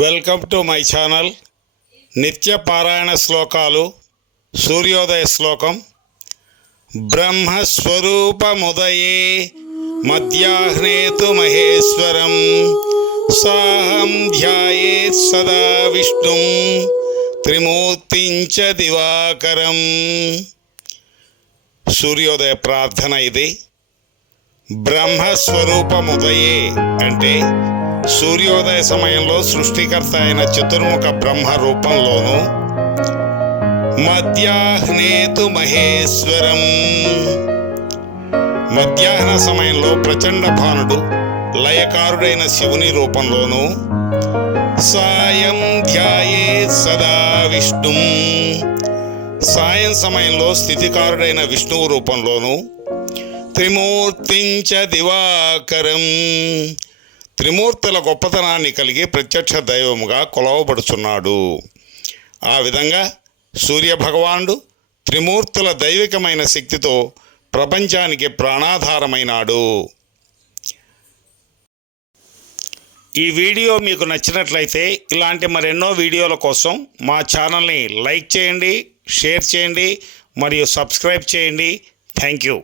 Welcome to my channel. నిత్య పారాయణ శ్లోకాలు. సూర్యోదయ శ్లోకం. బ్రహ్మస్వరూపముదయే మధ్యాహ్నేతు మహేశ్వరం సాహం ధ్యాయేత్ సదా విష్ణుం త్రిమూర్తించ దివాకరం. సూర్యోదయ ప్రార్థన ఇది. బ్రహ్మస్వరూపముదయే అంటే సూర్యోదయ సమయంలో సృష్టికర్త అయిన చతుర్ముఖ బ్రహ్మ రూపంలోను, మధ్యాహ్నేతు మహేశ్వరం మధ్యాహ్న సమయంలో ప్రచండ భానుడు లయకారుడైన శివుని రూపంలోను, సాయం ధ్యాయేత్ సదా విష్ణుం సాయం సమయంలో స్థితికారుడైన విష్ణువు రూపంలోను, త్రిమూర్తించ దివాకరం త్రిమూర్తుల గొప్పతనాన్ని కలిగి ప్రత్యక్ష దైవముగా కొలవబడుచున్నాడు. ఆ విధంగా సూర్యభగవానుడు త్రిమూర్తుల దైవికమైన శక్తితో ప్రపంచానికి ప్రాణాధారమైనాడు. ఈ వీడియో మీకు నచ్చినట్లయితే ఇలాంటి మరెన్నో వీడియోల కోసం మా ఛానల్ని లైక్ చేయండి, షేర్ చేయండి మరియు సబ్స్క్రైబ్ చేయండి. Thank you.